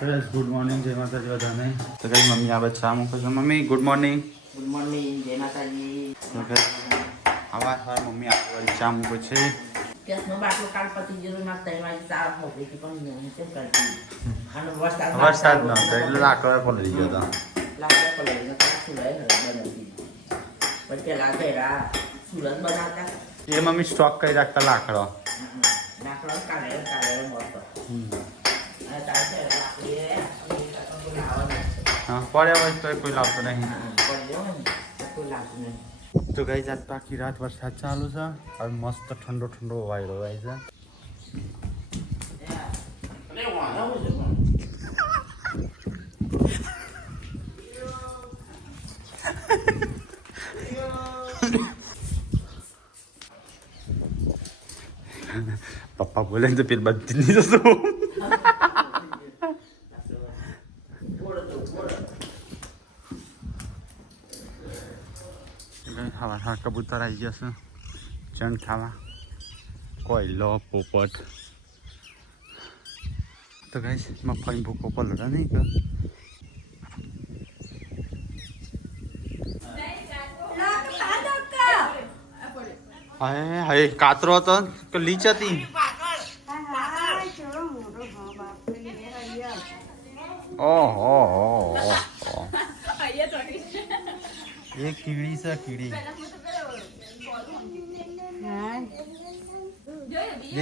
Yes, good morning, જય માતાજી બધાને. તો કઈ મમ્મી આવે ચા મૂકો છો. Mummy good morning. Good morning, જય માતાજી. આવા મમ્મી આગળ ચા મૂકો છે. ગેસનો બાટલો કાલ પતી ગયો ના તૈયારી ચા હોતી પણ કેમ કરતી અને વરસાદ ન હતો એટલે લાકડા પલળી ગયો હતો. લાકડા પલળી ગયો સુરત બનાવતી પણ પેલા ગયરા સુરત બનાવતા એ મમ્મી સ્ટોક કરી રાખતા લાકડો લાકડો કાઢે મસ્ત અને તારે લાકડી હા પડ્યા હોય તો કોઈ લાવતો નહીં. કોઈ લાગતું નહીં. તો ગઈ જાત આખી રાત વરસાદ ચાલુ છે. હવે મસ્ત ઠંડો ઠંડો વાયરો વાય છે. પપ્પા બોલે તો પેલી બધી નહીં જતું. હા કબૂતર આવી ગયા છે ચણ ખાવા. કોયલો પોપટ તો ગાઈસ મગફળી ભૂકો પલડા નહીં કે હાય કાતરો હતો કે લીચ હતી. ઓહો એ કીડી છે કીડી.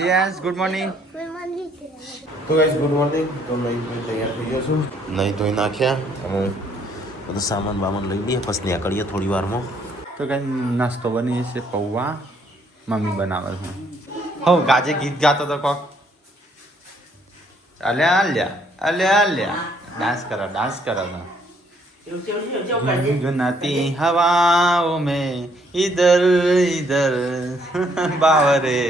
Yes good morning. તો ગાઈસ ગુડ મોર્નિંગ. તો નહીં તૈયાર થઈ ગયો છું. નહીં ધોઈ નાખ્યા અમે બધું સામાન બામાન લઈ લઈએ પછી નીકળીએ થોડી વારમાં. તો કઈ નાસ્તો બની છે પૌવા મમ્મી બનાવે છે. હો ગાજે ગીત ગાતો તો કોક અલ્યા અલ્યા અલ્યા અલ્યા ડાન્સ કરો गुनगुनाती हवाओं में इधर इधर बावरे.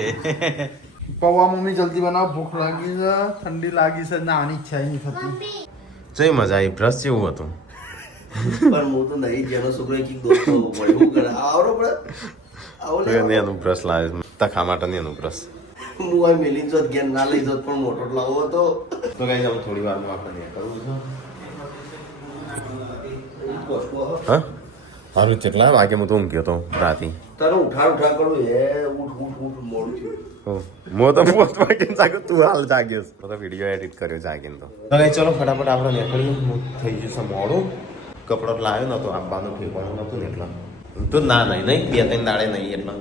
પૌવા મમ્મી જલ્દી બનાવ, ભૂખ લાગી છે, ઠંડી લાગી છે, નાની ઈચ્છા નહીં થતી. જઈ મજા આવી. બ્રશ જેવું હતું પણ હું તો નહીં જેનો છોકરો એક દોસ્તો પડે હું કરે આવડો પડે આવો એનું બ્રશ લાવે તખા માટે એનું બ્રશ હું આ મેલી જોત ઘેર ના લઈ જોત પણ મોટો લાવો હતો. તો કઈ જાવ થોડી વારમાં આપણે કરવું છે. હા સારું કેટલા વાગે હું તો ઊંઘ્યો હતો રાતે. તારે ઉઠા કરું એ ઉઠ મોડું થયું. હું તો મોસ્ટ વાગીને જાગ્યો, તું હાલ જાગ્યો. તો વિડીયો એડિટ કર્યો જાગીને. તો હવે ચલો ફટાફટ આપણે નીકળીએ. થઈ જશે મોડું. કપડો લાવ્યો નતો આપવાનું ઠેકવાનું નતું ને એટલા તો ના નહીં બે ત્રણ દાડે નહીં એટલા.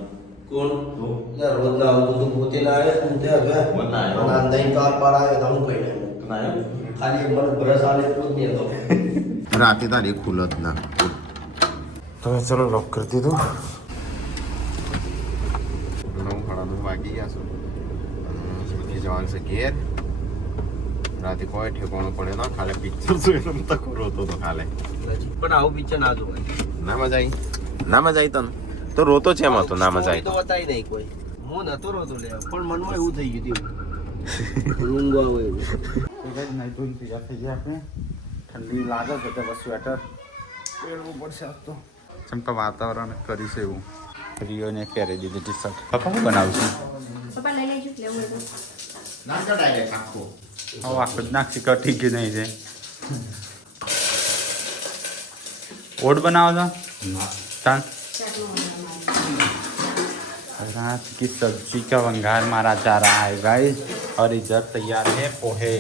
કોણ રોજ ના આવતું તું પોતે ના આવે તું તે હવે નહીં કાર પાર આવ્યો તો હું કઈ નહીં ખાલી મને બ્રશ આલે એટલું જ નહીં હતો. રાતે તારી ખુલ્લો જ ના. તો ચલો લોક કરી દીધું. 9:30 વાગી ગયા છો. સુખી જવાનું છે ઘેર. રાતે કોઈ ઠેકાણું પડે ના. ખાલે પિક્ચર જોઈને રમતા રોતો તો ખાલે. પણ આવું પિક્ચર ના જોવાય. ના મજા આવી તને તો રોતો છે એમાં તો ના મજા આવી તો બતાવી નહીં કોઈ. હું નતો રોતો લે પણ મનમાં એવું થઈ ગયું હતું ઊંઘ આવે એવું. તો કઈ નહીં ધોઈને તૈયાર થઈ ગયા આપણે. ઠંડી લાગે છે તો બસ સ્વેટર પહેરવું પડશે આજ તો. જેમ તો વાતાવરણ કર્યું છે એવું. રિયોને પહેરી દીધી ટી શર્ટ. પપ્પા શું બનાવશું? આખું જ નાખી કટી ગયું નહીં છે. ઓટ બનાવો છો? तान रात की सब्जी का वंगार मारा जा रहा है गाइस और इधर तैयार है पोहे.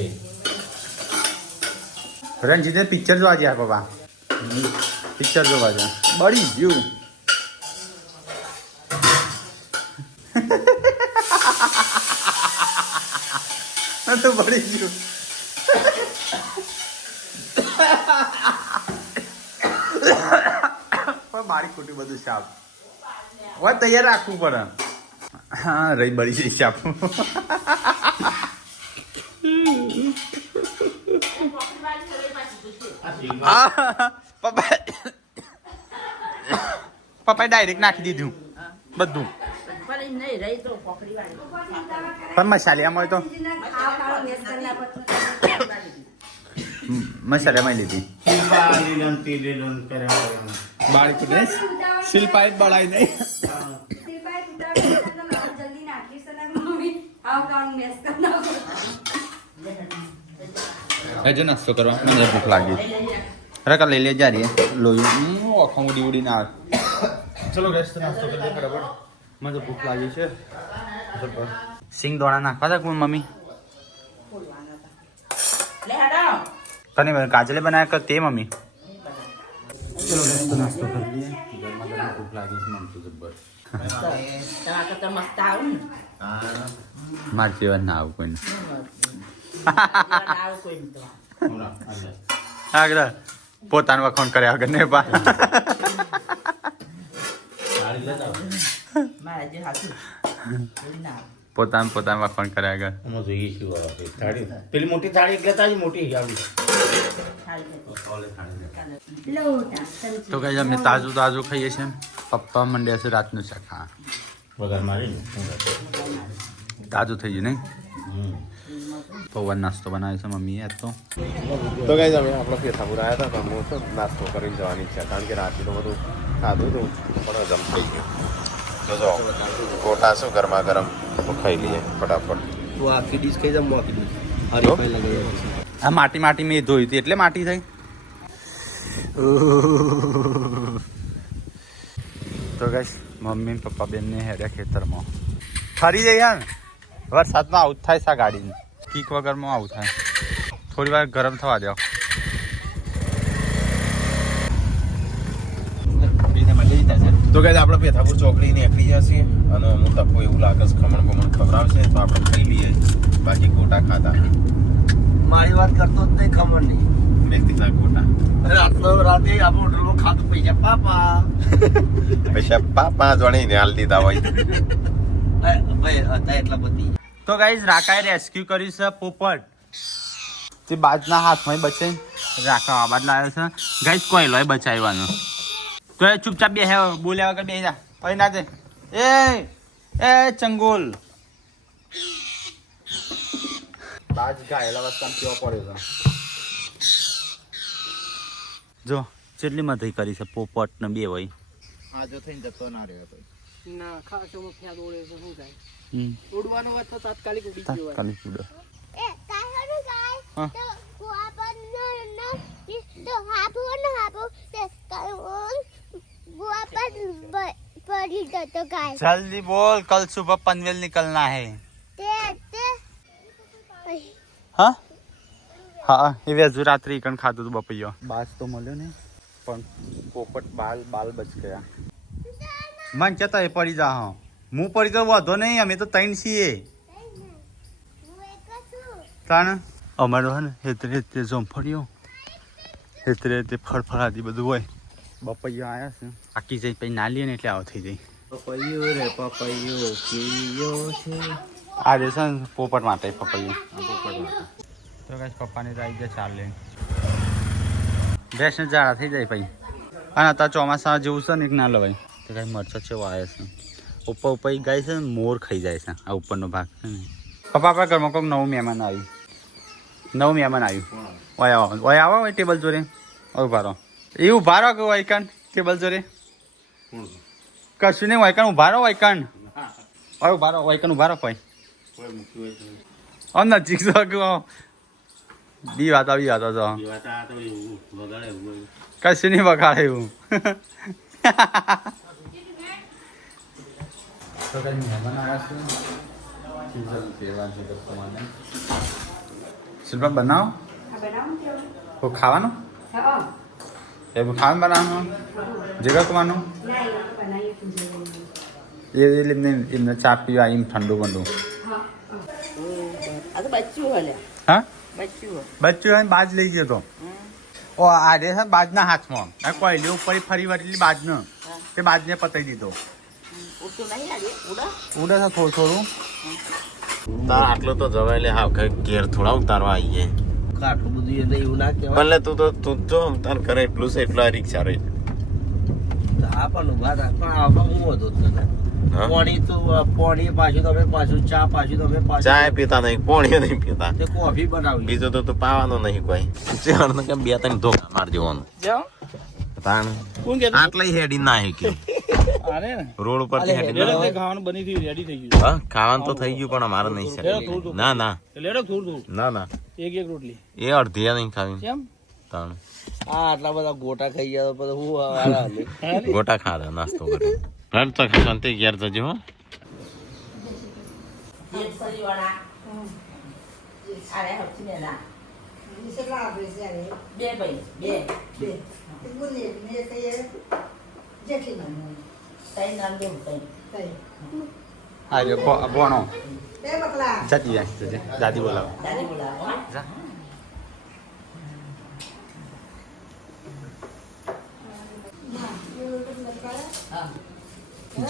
रंजीत पिक्चर जो आ गया बाबा पिक्चर जो आ गया बड़ी व्यू तो बड़ी व्यू મારી ખોટી બધું શાપ હવે તૈયાર રાખવું પડે. હા રહી બળી જઈ શાપ. પપ્પાએ ડાયરેક્ટ નાખી દીધું બધું પણ મસાલિયામાં હોય તો મસાલામાં લીધી બાળી કુટે શિલ્પાએ બળાઈ નહીં. હજુ નાસ્તો કરવા મને ભૂખ લાગી અરે કા લઈ લે જા રહી લોહી આખો ઉડી ઉડીને આવે ચલો ગેસ નાસ્તો કરી દે બરાબર મને ભૂખ લાગી છે સિંગ દોણા નાખવા હતા કોણ મમ્મી લે હેડો તને કાજલે બનાવ્યા કર તે મમ્મી ચલો ગેસ નાસ્તો કરી લઈએ ગરમા ગરમ ભૂખ લાગી છે મને તો જબ્બર તમારા કરતા મસ્ત આવું ને માર જેવા ના આવું કોઈને આવું કોઈ નહીં તમારે આગળ પોતાનું વખોણ કર્યા આગળ ને બા મારા જે હાથું થોડી ના આવે પોતાનું વખોણ કર્યા આગળ આમાં જોઈએ શું આવે થાળી પેલી મોટી થાળી એટલે તાજી મોટી આવી તો કઈ અમે તાજું ખાઈએ છીએ પપ્પા મંડ્યા છે રાતનું શાક હા વગર મારી તાજું થઈ ગયું નહીં પૌવા નાસ્તો બનાવે છે મમ્મીએ આજ તો કઈ અમે આપણો પેથાપુર આવ્યા હતા તો હું શું નાસ્તો કરીને જવાની ઈચ્છા કારણ કે રાતે તો બધું ખાધું હતું પણ હજમ થઈ ગયું તો જો ગોટા શું ગરમા ગરમ ખાઈ લઈએ ફટાફટ તું આખી ડીશ ખાઈ જામ આખી ડીશ હરીફાઈ લગાવી આ માટી મેં ધોઈ હતી એટલે માટી થઈ તો ગાઈસ મમ્મી ને પપ્પા બેનને હેડ્યા ખેતરમાં ફરી જઈ યાર વરસાદમાં આવું થાય છે આ ગાડીને કીક વગરમાં આવું થાય થોડી વાર ગરમ થવા દો તો કઈ આપણે પેથાપુર ચોકડી નીકળી જશે અને અમુક તકો એવું લાગે છે ખમણ બમણ ખવડાવશે તો આપણે ખાઈ લઈએ બાકી ગોટા ખાતા મારી વાત કરતો જ નહીં ખબર નહીં વ્યક્તિના ગોટા રાતે આપણે હોટલમાં ખાતું પૈસા પાપા પૈસા પાપા જોડીને હાલ દીધા હોય ભાઈ હતા એટલા બધી તો ગાઈઝ રાકાએ રેસ્ક્યુ કર્યું છે પોપટ જે બાજના હાથમાં બચે રાકા આબાદ લાવ્યો છે ગાઈઝ કોઈ લોય બચાવવાનો તો એ ચૂપચાપ બે બોલ્યા વગર બે જા પછી ના દે એ ચંગોલ બાજ ગાયેલા વસ્તા કેવો પડ્યો છે જો કેટલી મદદ કરી છે પોપટ ને બે હોય આજો થઈને જતો ના રહ્યો તો ના ખાસોમાં ફ્યાદ ઓળે છે શું થાય ઉડવાનું હોત તો તાત્કાલિક ઉડી ગયો હોય. તાત્કાલિક ઉડે जल्दी बोल कल सुबह पनवेल निकलना है हाँ हाँ એ વેજુ રાત્રે ઈકણ ખાધું હતું બપૈયો બાજ તો મળ્યો ને પણ પોપટ બાલ બચ ગયા મન કેતા એ પડી જા હા હું પડી તો વધો નહીં અમે તો ત્રણ છીએ તાણ અમારો હે ને હેતરે જોમફળ્યો હેતરે તે ફળફળાથી બધું હોય બપૈયો આવ્યા છે આકી જઈ પછી ના લઈએ ને એટલે આવો થઈ જાય પપૈયો રે પપૈયો કીયો છે આ જે છે ને પોપટ માટે પપૈયું પોપટ માટે તો કઈ પપ્પાને તો આવી જાય ચાલે ભેંસને ઝાડા થઈ જાય પછી અને અત્યારે ચોમાસા જેવું છે ને એક ના લવાય તો કઈ મરચા ચેવો આવે છે ઉપર ગાય છે ને મોર ખાઈ જાય છે આ ઉપરનો ભાગ છે ને પપ્પા આપણા ઘરમાં કોઈક નવું મહેમાન આવ્યું ઓય આવો ઓય ટેબલ જોડે ઉભા રહો એ ઉભા રહો કે વાયકાન ટેબલ જોડે કશું નહીં વાયકાન ઉભા રહો વાયકાન ઓય ઉભા રહો વાયકાન ઉભા રહો કોઈ નજીક જો બી વાત આવી હતો જો કશું નહીં વગાડે એવું તો કઈ મહેમાન આવ્યા છે શિલ્પા બનાવો ખાવાનું એવું ખાવાનું બનાવવાનું જગા કવાનું એમને ચા પીવા એમ ઠંડુ બંડુ આ તો બચ્યું હલે હા બચ્યું બચ્ચું હોય બાજ લઈ ગયો તો ઓ આ રે બાજના હાથમાં આ કોયલી ઉપર ફરી વળેલી બાજનો તે બાજને પતાવી દીધો ઉડતું નહીં લાગે ઉડા ઉડે છે થોડું થોડું તાર આટલો તો જવાય લે હા કઈ ઘેર થોડા ઉતારવા આવીએ આટલું બધું એને એવું ના કહેવાય ભલે તું જો તાર કરે એટલું છે એટલું આ રિક્ષા રહી આ પણ ઉભા રાખ પણ આમાં હું હતો તને પોણી પાછું ચા પાછું ચાય પીતા નહીં પોણી નહીં પીતા તે કોફી બનાવી બીજું તો તું પાવાનું નહીં કોઈ ચાર કેમ બે ત્રણ ધોકા માર દેવાનું જાઓ તાણ કોણ કે આટલા હેડી ના હે કે અરે ને રોડ ઉપરથી હેડી લેડો તે ખાવાનું બની થયું રેડી થઈ ગયું હા ખાવાનું તો થઈ ગયું પણ અમારે નહીં છે ના ના લેડો થોડું ના ના એક રોટલી એ અડધી નહીં ખાવી કેમ ત્રણ આટલા બધા ગોટા ખાઈ ગયા તો પછી હું હારા હાલે. ગોટા ખાધા નાસ્તો કર્યો રડ તો શાંતિ ઘેર જજો હો જેઠ શરીવાળા. અરે હવથી મેલા. બે ભાઈ, બે. તઈ નામ દેવું, તઈ. આજે બોણો જાતી જાય દાદી બોલાવો દાદી બોલાવો, હા? જા હા.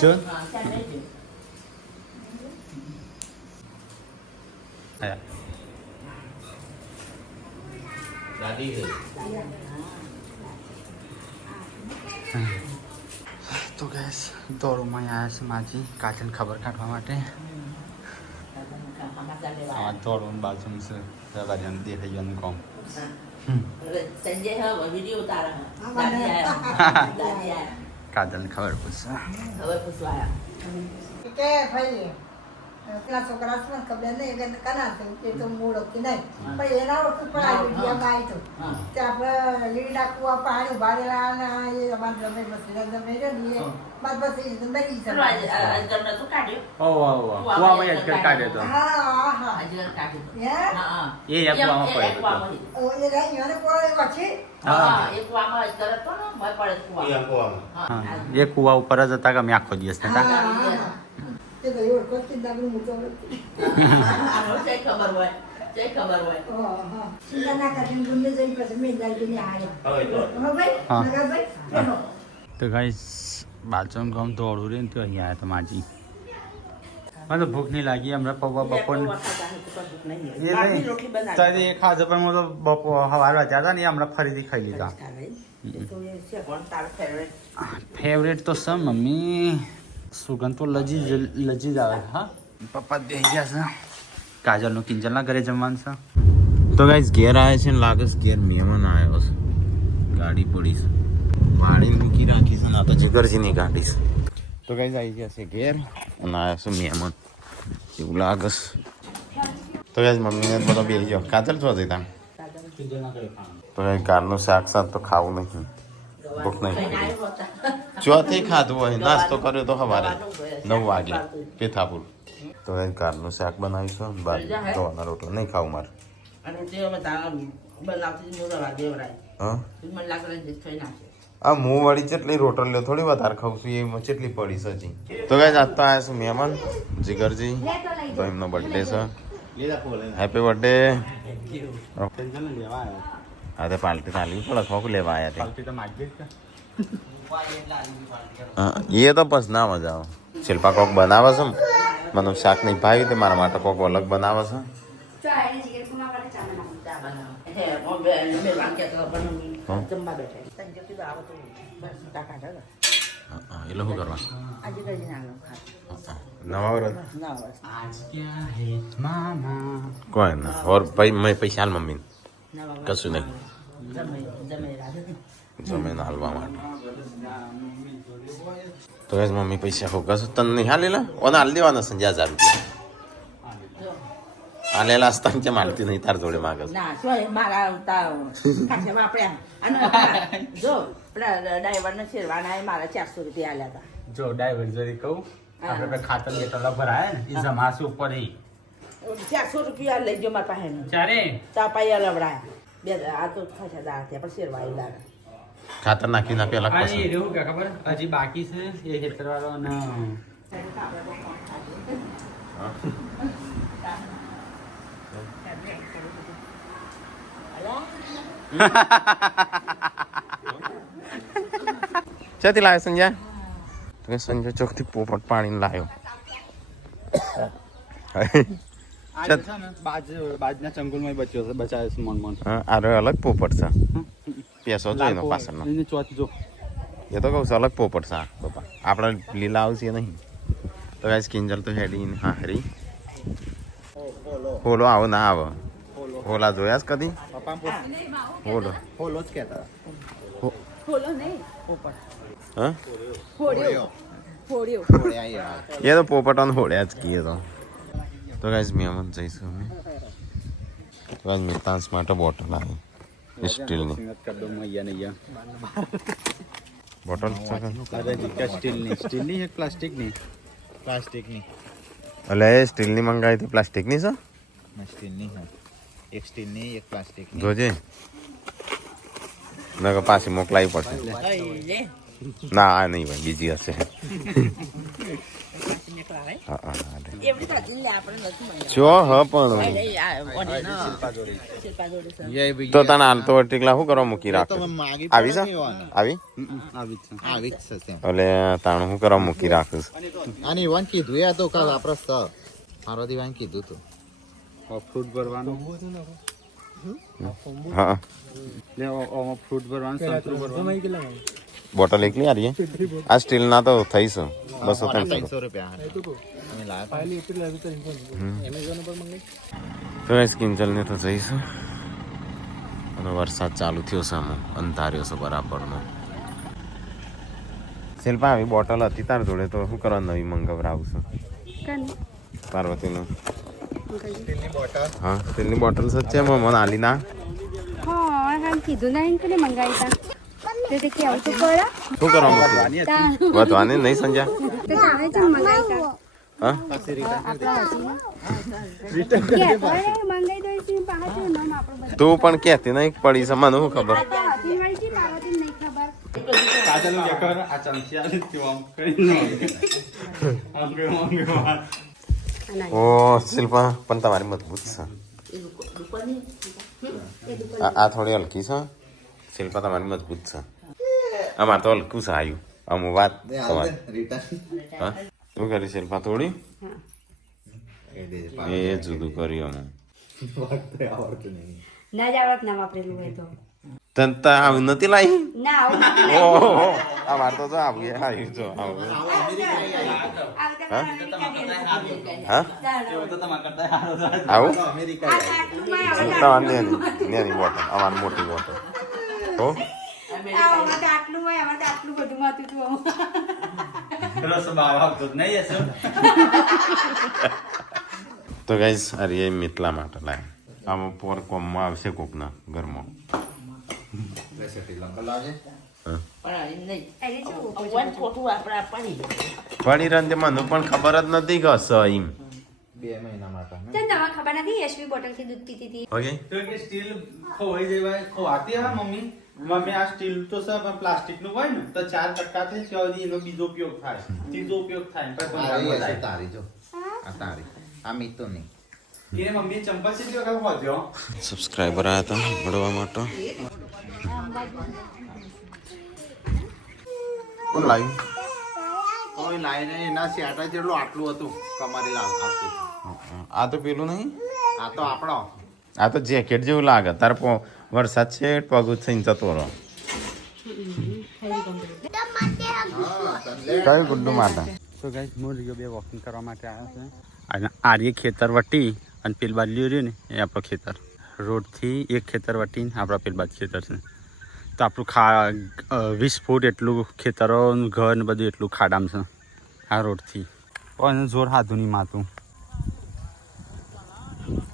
જો હા, ચાલ બેસજો. આયા દાદી તો ગેસ દોડમાં આવ્યા છે માજી કાજલ ખબર કાઢવા માટે આ દોડવાનું બાજુ છે દરવાજાને દેખાઈ ગયું કોમ સંજય હવે વિડીયો ઉતારે હે. દાદી આયા. દાદી આયા. કાજલને ખબર પૂછશે હવે પૂછવા આયા. કે ભાઈ પેલા છોકરા છે ને ખબર નહીં કે કના છે એ તો મૂળ હતી નહીં પણ એના વખત પણ આવી ગયા આવી તો હા. તે આપણે લીલા કુવા પાણી ઉભારેલા અને એ અમારે જમે બસી જમે છે ને એ બાદ બસી જમે ચલો આજે તમને શું કાઢ્યું? કુવામાં યાદ કાઢ્યો તો હા હા હા આજે કાઢ્યું. હે હા, હા. એ એક કૂવામાં પડ્યો હતો. કૂવામાં હતી. ઓ એ રહી મને કોઈ પછી હા, એ કૂવામાં જ તરત તો ને ભય પડે કૂવામાં. હા હા. એ કુવા ઉપર જ હતા કે અમે આખો દિવસ હા હતા હા તે તો એવું કોઈ ચિંતા નહીં મૂકો આનો છે ખબર હોય, છે ખબર હોય. હા ચિંતા ના કરીને ગુંડે જઈને પછી મેં લાવીને આવ્યા હા ભાઈ હા. નગરભાઈ ચલો તો ગાઈસ બાજુનું ગામ દોડું રે ને તો અહીંયા આવ્યા હતા માજી મને તો ભૂખ નહીં લાગી હમણાં પપ્પા બપોર પૌવા ખાધા હે તો પણ ભૂખ નહીં એ લાગી. બાફની રોટલી નહીં બનાવી. એ ખાધો પણ હું તો બપોર સવાર વાગ્યા હતા ને એ હમણાં ફરીથી ખાઈ લીધા એ તો એ છે પણ તારો favorite. ફેવરેટ તો છે મમ્મી સુગંધ તો લજી જ આવે હા પપ્પા દે ગયા છે કાજલનું કિંજલના ઘરે જમવાનું છે તો ગાઈસ ઘેર આવે છે ને લાગે છે ઘેર મહેમાન આવ્યો છે ગાડી પડી છે વાળી મૂકી રાખી છે ને આ તો જીગરજીની ગાડી છે તો ગાઈસ આવી ગયા છે ઘેર અને આવ્યો છે મહેમાન એવું લાગે છે તો ગાઈસ મમ્મીને બધો બેસી ગયો કાજલ છો જઈ તમે કિંજલના ઘરે ખાવાનું તો ગાઈસ કારનું શાક સાક તો ખાવું નહીં ભૂખ નહીં ખાઈને આવ્યો હતા. ચોથી ખાધું હોય નાસ્તો કર્યો તો સવારે 9 વાગે પેથાપુર તો ગાઈસ કારનું શાક બનાવીશું બાજુ ગવાના રોટલા નહીં ખાવું મારે અને તે હવે તારા બનાવતી જ મોટા દેવરાય. હા મને લાગે છે થઈ નાખે. આ હું વળી જેટલી રોટલીઓ થોડી વધારે ખાઉં છું એમાં જેટલી પડી છે હજી તો ગાઈસ આજ તો આવ્યા છે મહેમાન જીગરજી તો એમનો બર્થડે છે હેપી બર્થડે કિંજલને લેવા આવ્યો હા તે પાર્ટી ચાલી પડે ખોખું લેવા આવ્યા પાલટી તો માગી જ હા એ તો બસ ના મજા આવે શિલ્પા કોક બનાવે છે મને શાક નહીં ભાવ્યું તે મારા માટે કોક અલગ બનાવે છે ચા બનાવો. હે, બે વાગ્યા તો પણ જમવા બેઠા. સંજય કીધું આવો તો બસ કાકા ઢગા. હા, એટલે શું કરવા આજે કરીને આલો ખાવા. નવા વર્ષ ના બસ. આજ ક્યાં હે મામા કોઈ ના ઓર ભાઈ મેં પૈસા હાલ મમ્મી ના બાબા. કશું નહીં જમે રાધે. જમીન હાલવા માટે તો ગાઈસ મમ્મી પૈસા ખો કશું તને નહીં હાલેલા ઓને હાલ દેવાના સંજય 1000 રૂપિયા હાલેલા હસતા કેમ હાલતી નહીં તાર જોડે માગે છે ના શું મારા ખાસે વાપર્યા. અને જો પેલા ડ્રાઈવરને શેરવાના એ મારા 400 રૂપિયા આલ્યા હતા. જો ડાઈવર જરી કહું આપણે પેલા ખાતર બેટા ભરાય ને એ જમાશે ઉપર એ 400 રૂપિયા લઈ ગયો મારા પાસે. ચારે ચાપાઈ લવડાયા. બે આ તો ખાસા દાળ થયા પણ શેરવાઈ લાગે. ખાતર નાખીને પેલા અને પછી એવું કે ખબર હજી બાકી છે એ ખેતરવાળો ને ક્યાંથી લાવ્યો સંજય તો કે સંજય ચોકથી પોપટ પાણી લાવ્યો આ છે ને બાજના ચંગુલમાં બચ્યો છે બચાવે છે મન હા આ રહ્યો અલગ પોપટ છે પેસો જોઈ નો પાછળનો એને ચોથ જો એ તો કહું છું અલગ પોપટ છે આ બાપા આપણે લીલા આવશે નહીં તો ગાઈસ કિંજલ તો હેડી હા હરી હોલો આવો ના આવે હોલા જોયા છે કદી હોલો હોલો જ કહેતા ફોલો નહીં હા ફોડ્યો ફોડ્યો એ તો પોપટોને હોળ્યા જ કીએ તો ગાઈઝ મહેમાન જઈશું અમે તો ગાઈઝ મિતાંશ માટે બોટલ આવી સ્ટીલની બોટલ સ્ટીલની એક પ્લાસ્ટિકની એટલે એ સ્ટીલની મંગાવી હતી પ્લાસ્ટિકની છે સ્ટીલની એક સ્ટીલની એક પ્લાસ્ટિક જોજે નકર પાછી મોકલાવી પડશે ના આ નહીં ભાઈ બીજી હશે હા હા એવડી તાજી લે આપણે નથી મળ્યા ચો હ પણ તો તને હાલ તો ટીકલા શું કરવા મૂકી રાખ આવી છે આવી આવી જ છે એટલે તાણ શું કરવા મૂકી રાખું આની ઈવાન કીધું એ તો કાલ આપણે મારો દીવાન કીધું તું ફ્રૂટ ભરવાનું હા ફ્રૂટ ભરવાનું સંતરું ભરવાનું બોટલ એકલી આ રહી આ સ્ટીલના તો થઈ છે 200-300 રૂપિયા અમે તો કિંજલને તો જઈશું અને વરસાદ ચાલુ થયો છે આમ અંધાર્યો છે બરાબરનો શિલ્પા આવી બોટલ હતી તાર જોડે તો શું કરવા નવી મંગાવરાવશું પાર્વતીનું હા સ્ટીલની બોટલ છે મને આલી ના કીધું ના એને કને મંગાવી તા તો તે કેવું તો પડા શું કરવા મૂકી વધવાની નહીં સંજ્યા તો તારે જ મંગાવી તા હા મંગાઈ દો છે પાછું નામ આપણું તું પણ કહેતી નહીં પડી છે મને શું ખબર પાર્વતી નહીં ખબર કાજલ કર આ ચમચી આલી તું આમ કરી ઓ શિલ્પા પણ તમારી મજબૂત છે આ થોડી હલકી છે શિલ્પા તમારી મજબૂત છે અમારે તો હલકું છે આવ્યું અમુક વાત તમારી હા શું કરી શિલ્પા થોડી એ જુદું કર્યું અમે ના જ આવડત ના વાપરેલું હોય તો તને આવું નથી લાવી ના આવું ઓહો અમારે તો જો આવું આવ્યું જો આવું હા આવું તમારી નેની બોટલ અમારી મોટી બોટલ હો આટલું હોય અમારે આટલું બધું માતું હતું રસ બાવા આપતો નહીં હશે તો ગાઈસ અરે એ મિતલા માટે લાય આમાં પોર કોમમાં આવશે કોકના ઘરમાં પડી રન મને પણ ખબર જ નથી કે હશે એમ 2 મહિના માટે તમને ખબર નથી એસવી બોટલ થી દૂધ પીતી હતી ઓકે તો કે સ્ટીલ ખોવાઈ જાય ખોવાતી હા મમ્મી આ સ્ટીલ તો છે પણ પ્લાસ્ટિક નું હોય ને તો 4 ટકા થી સુધી એનો બીજો ઉપયોગ થાય ત્રીજો ઉપયોગ થાય તારી જો આ તારી આ મીતો નહીં એને મમ્મી ચંપલ છે જો કાવ હોજો સબસ્ક્રાઇબર આયા હતા મળવા માટે કોણ લાવ્યું કોઈ લાઈને એના સેટા જેટલું આટલું હતું કમારી લાવ આવતું આ તો પેલું નહીં આ તો આપણો આ તો જેકેટ જેવું લાગે તાર વરસાદ છે પગ થઈને જતો રહો કયું ગુડ્ડું માતા તો ગાઈસ મોરિયો બે વોકિંગ કરવા માટે આવ્યા છે અને આર્ય ખેતર વટી અને પેલ બાદ લ્યો ને એ આપણો ખેતર રોડથી એક ખેતર વટીને આપણા પેલ બાદ ખેતર છે તો આપણું 20 ફૂટ એટલું ખેતરો ઘર ને બધું એટલું ખાડામ છે આ રોડથી અને જોર હાથું નહીં માતું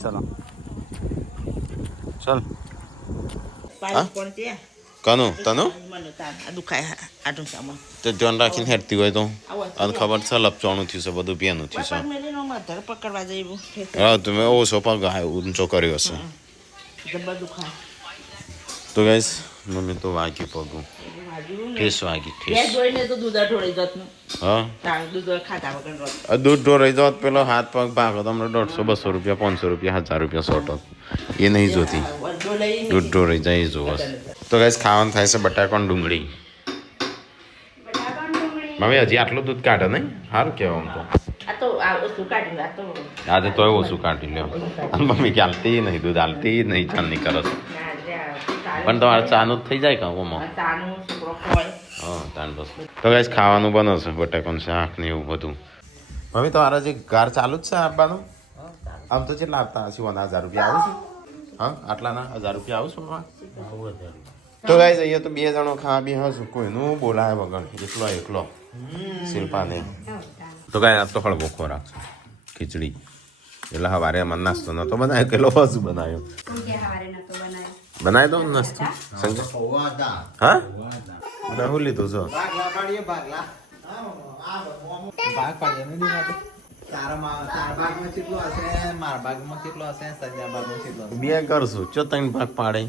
ચલો ચલ કનું તનું દુખાય આટલું સામાન તો ધ્યાન રાખીને હેરતી હોય તો અને ખબર છે લપચાણું થયું છે બધું પેનું થયું છે પકડવા જઈવું હા તમે ઓછો પગ ઊંચો કર્યો હશે જબર દુખાય તો ગાઈસ મમ્મી તો વાગી પગું ઠેસ વાગી ઠેસ જોઈને તો દૂધ ઢોળી જતનું હા દૂધ ખાતા વગર દૂધ ઢોરાઈ જાત પેલો હાથ પગ ભાગો તમને 150-200 રૂપિયા 500 રૂપિયા 1000 રૂપિયા શોર્ટ એ નહીં જોતી દૂધ ઢોરાઈ જાય જોવા તો ગાઈસ ખાવાનું થાય છે બટાકાની ડુંગળી મમ્મી હજી આટલું દૂધ કાઢે નહીં સારું કહેવાય આમ તો આજે તોય ઓછું કાઢી લ્યો અને મમ્મી કે હાલતી નહીં દૂધ હાલતી નહીં ચાંદની કરો પણ તમારે ચાનું થઈ જાય કે ઓમાં હા તાન બસ તો ગાઈસ ખાવાનું બને છે બટાકાનું શાક ને એવું બધું મમ્મી તમારા જે ઘર ચાલુ જ છે આપવાનું આમ તો કેટલા આપતા હશે 1000 રૂપિયા આવે છે હા આટલાના 1000 રૂપિયા આવશું તો ગાઈસ અહીંયા તો 2 જણો ખાવા બી હશું કોઈનું બોલાય વગર એકલો શિલ્પાને તો ગાય આ તો હળવો ખોરાક છે ખીચડી એટલે સવારે મન નાસ્તો નતો બનાવ્યો કેટલો હજુ બનાવ્યો બનાવી દો નાસ્તો સંજય હા હું લીધું છો ભાગ પાડીએ નહીં લાગે તારા ભાગમાં કેટલો હશે મારા ભાગમાં કેટલો હશે સંજય ભાગમાં કેટલો હશે 2 કરશું ચો 3 ભાગ પાડે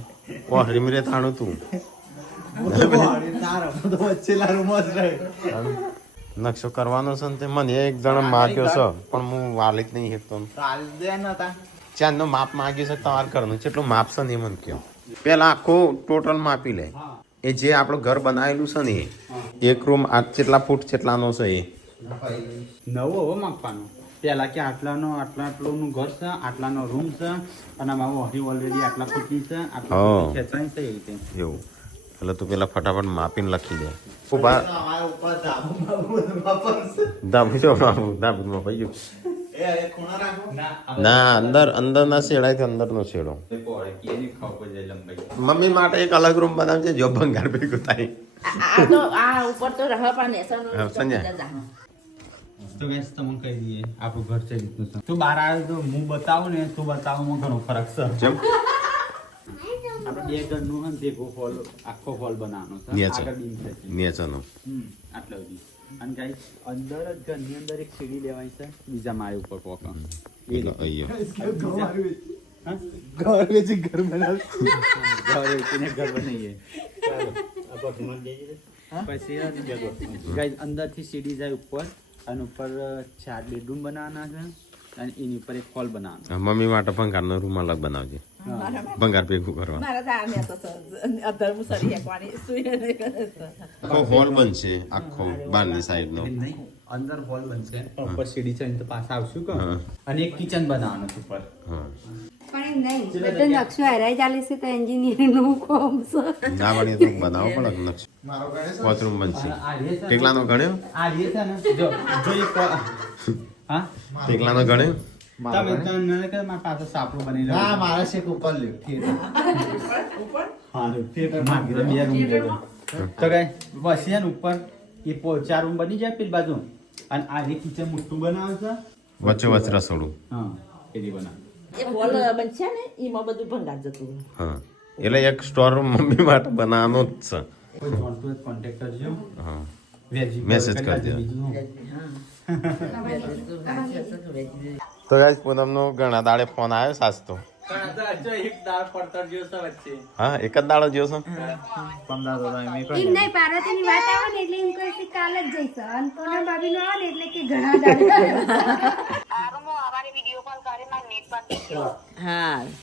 કોહરી મીરે થાણું તું તારા તો વચ્ચેલા રૂમ જ રહે નકશો કરવાનો છે ને તે મને એક જણ માગ્યો છે પણ હું વાલી જ નહીં હેતો ચાલી દે નતા ચાંદનો માપ માગ્યો છે તમારા ઘરનું કેટલું માપ છે ને એ મને કહો પેલા આખું ટોટલ માપી લે એ જે આપણું ઘર બનાવેલું છે ને એક રૂમ આ કેટલા ફૂટ કેટલાનો છે એ નવો હવે માપવાનો પેલા કે આટલાનું ઘર છે આટલાનો રૂમ છે અને આમાં હરી ઓલરેડી આટલા ફૂટની છે આટલા ખેંચાણી છે એ રીતે એવું એટલે તું પેલા ફટાફટ માપીને લખી દે ઉભા ધાબુ જો ધાબુ ભાઈ ગયું ના અંદર ના શેડાય અંદરનો શેડો મમ્મી માટે એક અલગ રૂમ બનાવજે જો ભંગાર ભેગું થાય આ ઉપર તો રહ પણ સંજય તો ગેસ તમને કહી દઈએ આપણું ઘર છે રીતનું છે તું બહાર આવે તો હું બતાવું ને તું બતાવવામાં ઘણો ફરક છે જેમ આપણે 2 ઘરનું હોય ને તે હોલ આખો હોલ બનાવવાનો છે આગળ બીમ છે નેચરનો આટલા સુધી અને ગાઈસ અંદર જ ઘરની અંદર એક સીડી લેવાની છે બીજા માળે ઉપર પોકા ઘર વેચી ઘર બનાવ ઘર બનાવીએ પછી ગાઈસ અંદરથી સીડી જાય ઉપર અને ઉપર 4 બેડરૂમ બનાવવાના છે અને એની ઉપર એક હોલ બનાવવાનો મમ્મી માટે ભંગારનો રૂમ અલગ બનાવજે ભંગાર ભેગું કરવા આખો હોલ બનશે આખો બહારની સાઈડ નો અંદર હોલ બનશે ઉપર સીડી છે તો પાછા આવશું કે અને એક કિચન બનાવવાનું છે ઉપર પણ નહીં બધો નકશો હરાઈ ચાલે છે તો એન્જિનિયરિંગ નું કામ છે ના બની તો બનાવો પડે નકશો બાથરૂમ બનશે કેટલાનો ગણ્યો આ જે છે ને જો એક હા કેટલાનો ગણ્યો તમે મને કે મારા પાસે સાપડો બની રહ્યો ના મારા શેક ઉપર લ્યો હા થિયેટર માં 2 રૂમ લેવો તો ગાય બસ છે ઉપર એ 4 રૂમ બની જાય પેલી બાજુ અને આ જે કિચન મોટું બનાવે છે વચ્ચે વચ્ચે રસોડું હા એ રી બનાવે એ હોલ બનશે ને એમાં બધું ભંગાર જતું હા એટલે એક સ્ટોર રૂમ મમ્મી માટે બનાવવાનો જ છે કોઈ જોડતું હોય કોન્ટેક્ટ કરજો હા વેજી મેસેજ કરી દેજો તો ગાઈસ પૂનમનો ઘણા દાડે ફોન આવ્યો સાચતો એક દાળ પડતર જેવો છે વચ્ચે હા એક જ દાડો જ્યો છો એમ નહીં પાર્વતીની વાત આવે ને એટલે એમ કહે છે કાલ જ જઈશ અને પૂનમ ભાભી નો આવે ને એટલે કે ઘણા દાડા હા